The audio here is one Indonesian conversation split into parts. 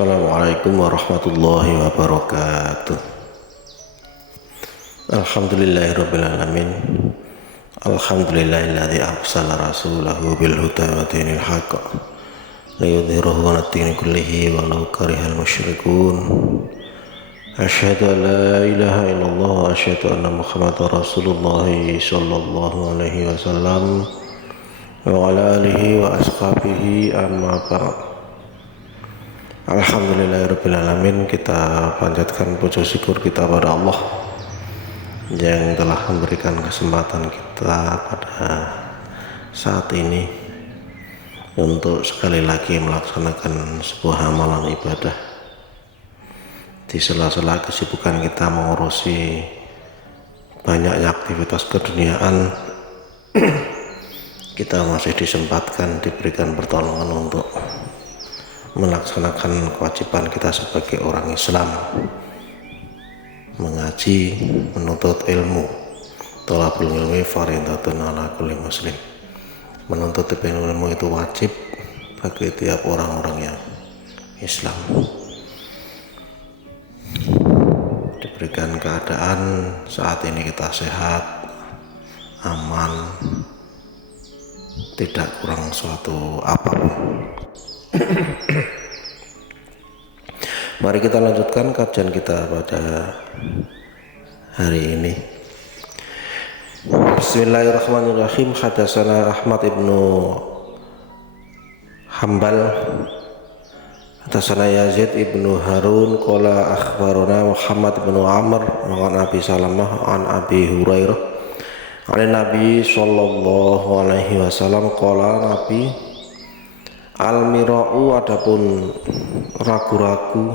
Assalamualaikum warahmatullahi wabarakatuh. Alhamdulillahirabbil alamin. Alhamdulillahilladzi arsala rasulahu bil huda wa dinil haqq liyudhhirahu 'ala ad-dini kullihi walau karihal musyrikun. Asyhadu an la ilaha illallah wa asyhadu anna Muhammadar Rasulullah sallallahu alaihi wasallam wa ala alihi wa ashabihi amma ba'd. Alhamdulillahirabbil alamin, kita panjatkan puji syukur kita pada Allah yang telah memberikan kesempatan kita pada saat ini untuk sekali lagi melaksanakan sebuah amalan ibadah di sela-sela kesibukan kita mengurusi banyaknya aktivitas keduniaan. Kita masih diberikan pertolongan untuk melaksanakan kewajiban kita sebagai orang Islam, mengaji, menuntut ilmu. Thalabul ilmi fardhatun 'ala kulli muslim. Menuntut ilmu itu wajib bagi tiap orang-orang yang Islam. Diberikan keadaan saat ini kita sehat, aman, tidak kurang suatu apapun. Mari kita lanjutkan kajian kita pada hari ini. Bismillahirrahmanirrahim. Hadatsana Ahmad ibnu Hambal, hadatsana Yazid ibnu Harun, qala akhbarana Muhammad ibnu Amr an Abi Salamah an Abi Hurairah an Nabi sallallahu alaihi wasallam qala Nabi al-mira'u, adapun ragu-ragu,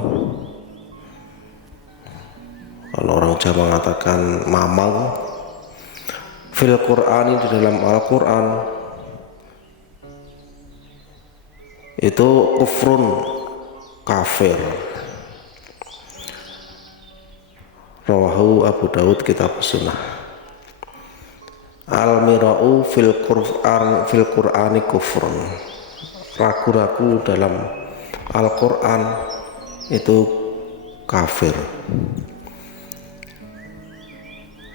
kalau orang Jawa mengatakan mamang, fil Qur'ani, di dalam Al-Quran, itu kufrun, kafir. Rawahu Abu Dawud kitab sunnah. Al-mira'u fil Qur'ani kufrun, ragu-ragu dalam Al-Quran itu kafir.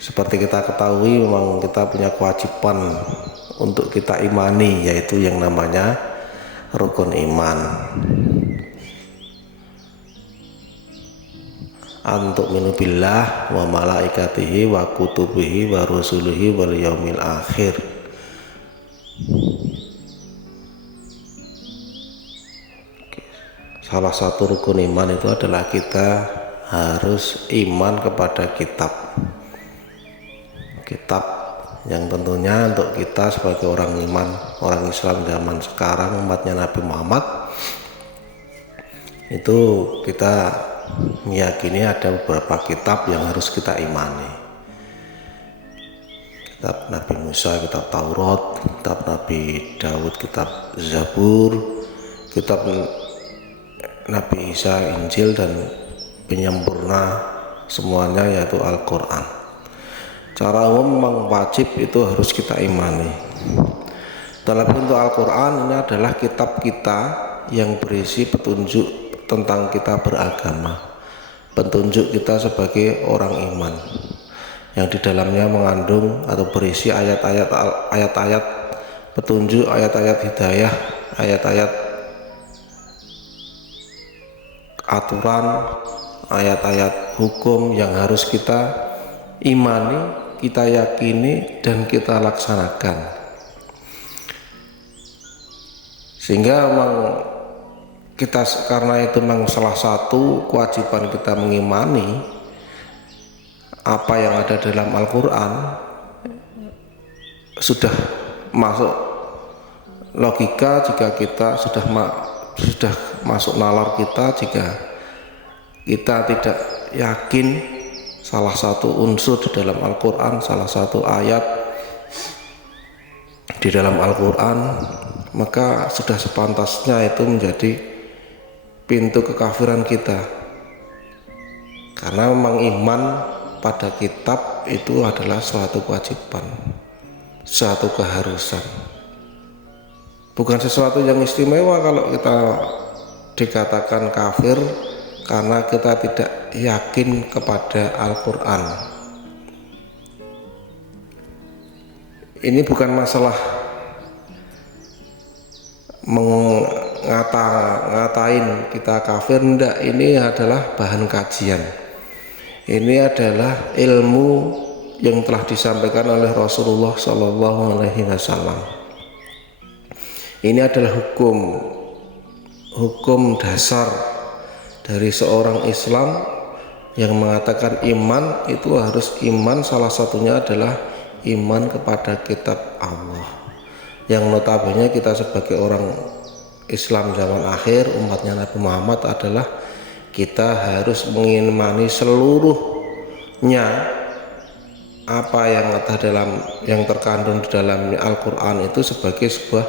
Seperti kita ketahui, memang kita punya kewajiban untuk kita imani, yaitu yang namanya rukun iman. Antu'minu billah wa malaikatihi wa kutubihi wa rusulihi wal yaumil akhir. Salah satu rukun iman itu adalah kita harus iman kepada kitab yang tentunya untuk kita sebagai orang iman, orang Islam zaman sekarang, umatnya Nabi Muhammad, itu kita meyakini ada beberapa kitab yang harus kita imani. Kitab Nabi Musa, kitab Taurat, kitab Nabi Daud, kitab Zabur, kitab Nabi Isa, Injil, dan penyempurna semuanya yaitu Al-Quran. Cara umum memang wajib itu harus kita imani. Dalam bentuk Al-Quran ini adalah kitab kita yang berisi petunjuk tentang kita beragama, petunjuk kita sebagai orang iman, yang di dalamnya mengandung atau berisi ayat-ayat petunjuk, ayat-ayat hidayah, ayat-ayat aturan, ayat-ayat hukum yang harus kita imani, kita yakini, dan kita laksanakan. Sehingga memang kita, karena itu memang salah satu kewajiban kita mengimani apa yang ada dalam Al-Quran, sudah masuk logika jika kita sudah masuk nalar kita jika kita tidak yakin salah satu unsur di dalam Al-Quran, salah satu ayat di dalam Al-Quran, maka sudah sepantasnya itu menjadi pintu kekafiran kita. Karena memang iman pada kitab itu adalah suatu kewajiban, suatu keharusan, bukan sesuatu yang istimewa. Kalau kita dikatakan kafir karena kita tidak yakin kepada Al-Quran. Ini bukan masalah ngatain kita kafir, enggak. Ini adalah bahan kajian. Ini adalah ilmu yang telah disampaikan oleh Rasulullah Shallallahu Alaihi Wasallam. Ini adalah hukum dasar dari seorang Islam yang mengatakan iman itu harus iman, salah satunya adalah iman kepada kitab Allah, yang notabene kita sebagai orang Islam zaman akhir, umatnya Nabi Muhammad, adalah kita harus mengimani seluruhnya apa yang terkandung di dalam Al-Quran itu sebagai sebuah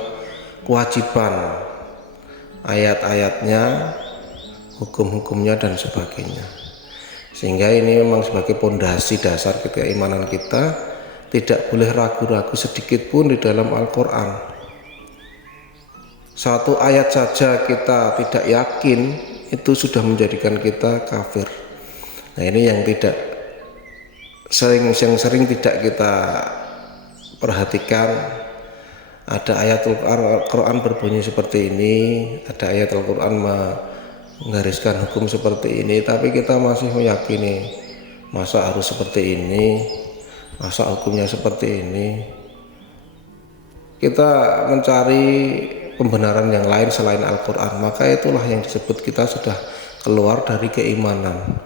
kewajiban, ayat-ayatnya, hukum-hukumnya dan sebagainya. Sehingga ini memang sebagai pondasi dasar keimanan kita, tidak boleh ragu-ragu sedikit pun di dalam Al-Quran. Satu ayat saja kita tidak yakin, itu sudah menjadikan kita kafir. Nah, ini yang sering tidak kita perhatikan. Ada ayat Al-Quran berbunyi seperti ini, ada ayat Al-Quran menggariskan hukum seperti ini, tapi kita masih meyakini, masa harus seperti ini, masa hukumnya seperti ini. Kita mencari pembenaran yang lain selain Al-Quran, maka itulah yang disebut kita sudah keluar dari keimanan.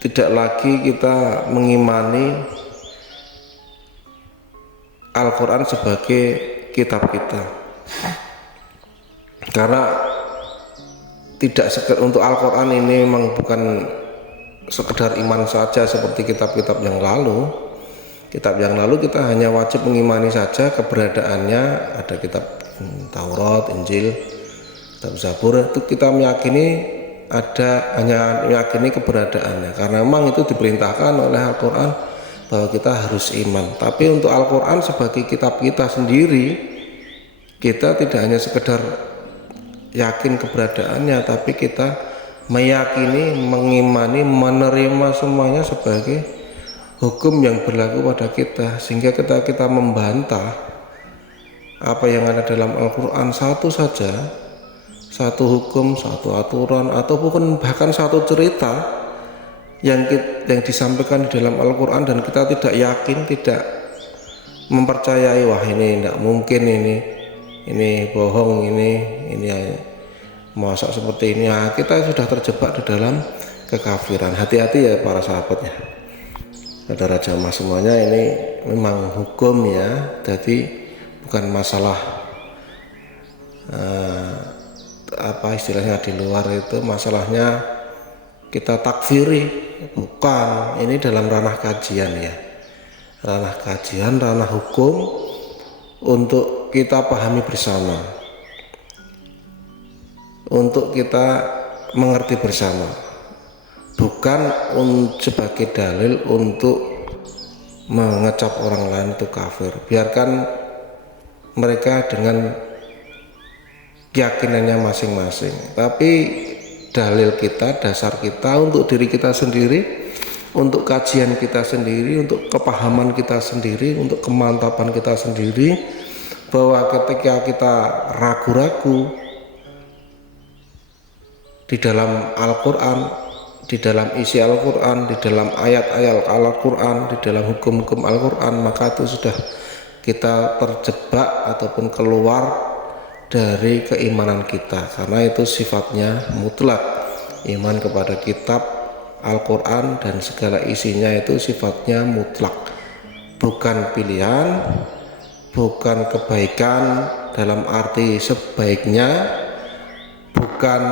Tidak lagi kita mengimani Al-Quran sebagai kitab kita, karena untuk Al-Quran ini memang bukan sekedar iman saja seperti kitab-kitab yang lalu. Kitab yang lalu kita hanya wajib mengimani saja keberadaannya. Ada kitab Taurat, Injil, kitab Zabur, itu kita meyakini hanya meyakini keberadaannya, karena memang itu diperintahkan oleh Al-Quran bahwa kita harus iman. Tapi untuk Al-Quran sebagai kitab kita sendiri, kita tidak hanya sekedar yakin keberadaannya, tapi kita meyakini, mengimani, menerima semuanya sebagai hukum yang berlaku pada kita. Sehingga kita membantah apa yang ada dalam Al-Quran satu saja, satu hukum, satu aturan, atau bahkan satu cerita yang disampaikan di dalam Al-Quran dan kita tidak yakin, tidak mempercayai, wah ini tidak mungkin, ini bohong, ini masa seperti ini, nah, kita sudah terjebak di dalam kekafiran. Hati-hati ya para sahabatnya, saudara jamaah semuanya, ini memang hukum ya, jadi bukan masalah apa istilahnya di luar itu, masalahnya kita takfiri, bukan. Ini dalam ranah kajian ya, ranah kajian, ranah hukum untuk kita pahami bersama, untuk kita mengerti bersama, bukan sebagai dalil untuk mengecap orang lain itu kafir. Biarkan mereka dengan keyakinannya masing-masing, tapi dalil kita, dasar kita untuk diri kita sendiri, untuk kajian kita sendiri, untuk kepahaman kita sendiri, untuk kemantapan kita sendiri, bahwa ketika kita ragu-ragu di dalam Al-Quran, di dalam isi Al-Quran, di dalam ayat-ayat Al-Quran, di dalam hukum-hukum Al-Quran, maka itu sudah kita terjebak ataupun keluar dari keimanan kita, karena itu sifatnya mutlak. Iman kepada kitab Al-Quran dan segala isinya itu sifatnya mutlak, bukan pilihan, bukan kebaikan dalam arti sebaiknya, bukan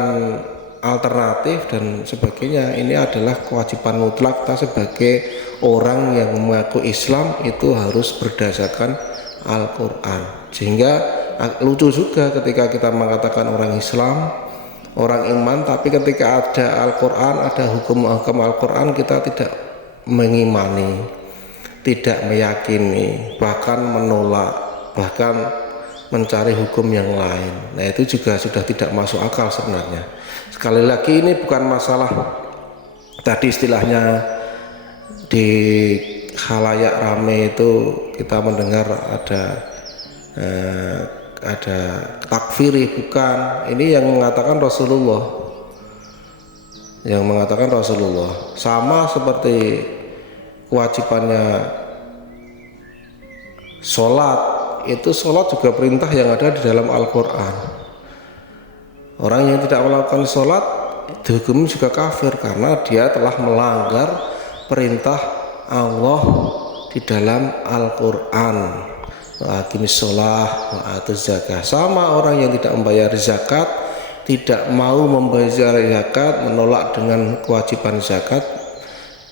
alternatif dan sebagainya. Ini adalah kewajiban mutlak kita sebagai orang yang mengaku Islam, itu harus berdasarkan Al-Quran. Sehingga lucu juga ketika kita mengatakan orang Islam, orang iman, tapi ketika ada Al-Quran, ada hukum-hukum Al-Quran, kita tidak mengimani, tidak meyakini, bahkan menolak, bahkan mencari hukum yang lain. Nah itu juga sudah tidak masuk akal sebenarnya. Sekali lagi ini bukan masalah tadi istilahnya di khalayak rame itu kita mendengar ada takfiri, bukan. Ini yang mengatakan Rasulullah, sama seperti kewajibannya sholat, itu sholat juga perintah yang ada di dalam Al-Quran. Orang yang tidak melakukan sholat dihukum juga kafir karena dia telah melanggar perintah Allah di dalam Al-Quran. Aqimis sholah wa atuz zakah. Sama orang yang tidak membayar zakat, tidak mau membayar zakat, menolak dengan kewajiban zakat,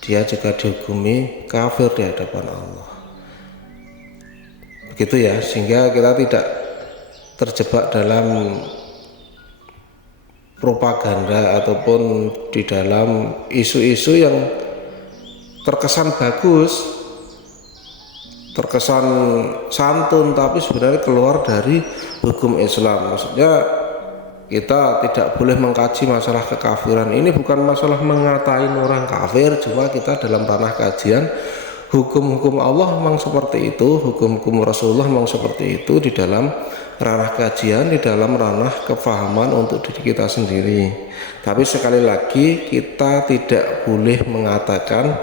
dia juga dihukumi kafir di hadapan Allah. Begitu ya, sehingga kita tidak terjebak dalam propaganda ataupun di dalam isu-isu yang terkesan bagus, terkesan santun, tapi sebenarnya keluar dari hukum Islam. Maksudnya kita tidak boleh mengkaji masalah kekafiran. Ini bukan masalah mengatain orang kafir, cuma kita dalam ranah kajian hukum-hukum Allah memang seperti itu, hukum-hukum Rasulullah memang seperti itu di dalam ranah kajian, di dalam ranah kefahaman untuk diri kita sendiri. Tapi sekali lagi kita tidak boleh mengatakan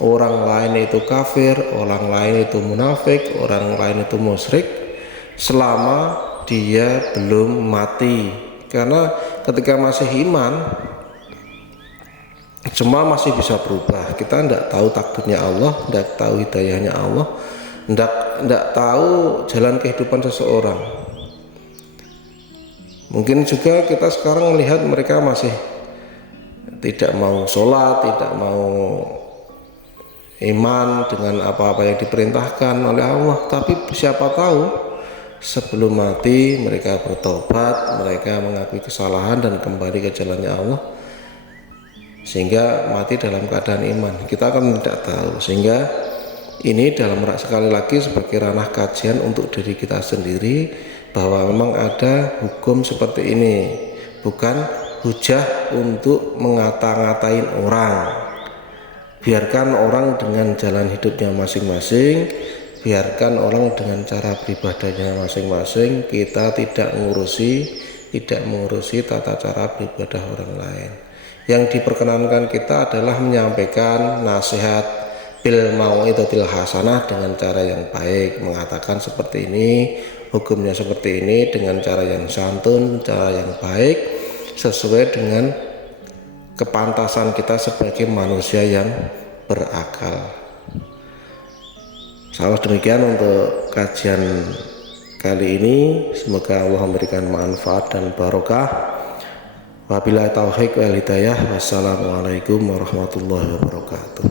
orang lain itu kafir, orang lain itu munafik, orang lain itu musyrik selama dia belum mati. Karena ketika masih iman, semua masih bisa berubah. Kita tidak tahu takdirnya Allah, tidak tahu hidayahnya Allah, tidak tahu jalan kehidupan seseorang. Mungkin juga kita sekarang melihat mereka masih tidak mau sholat, tidak mau iman dengan apa-apa yang diperintahkan oleh Allah. Tapi siapa tahu sebelum mati mereka bertobat, mereka mengakui kesalahan dan kembali ke jalannya Allah, sehingga mati dalam keadaan iman. Kita akan tidak tahu. Sehingga ini dalam sekali lagi sebagai ranah kajian untuk diri kita sendiri, bahwa memang ada hukum seperti ini, bukan hujah untuk ngata-ngatain orang. Biarkan orang dengan jalan hidupnya masing-masing, biarkan orang dengan cara beribadahnya masing-masing. Kita tidak mengurusi tata cara beribadah orang lain. Yang diperkenankan kita adalah menyampaikan nasihat bil mau'izatil hasanah dengan cara yang baik, mengatakan seperti ini, hukumnya seperti ini, dengan cara yang santun, cara yang baik, sesuai dengan kepantasan kita sebagai manusia yang berakal. Salah demikian untuk kajian kali ini. Semoga Allah memberikan manfaat dan barokah. Wabillahi taufiq wal hidayah. Wassalamualaikum warahmatullahi wabarakatuh.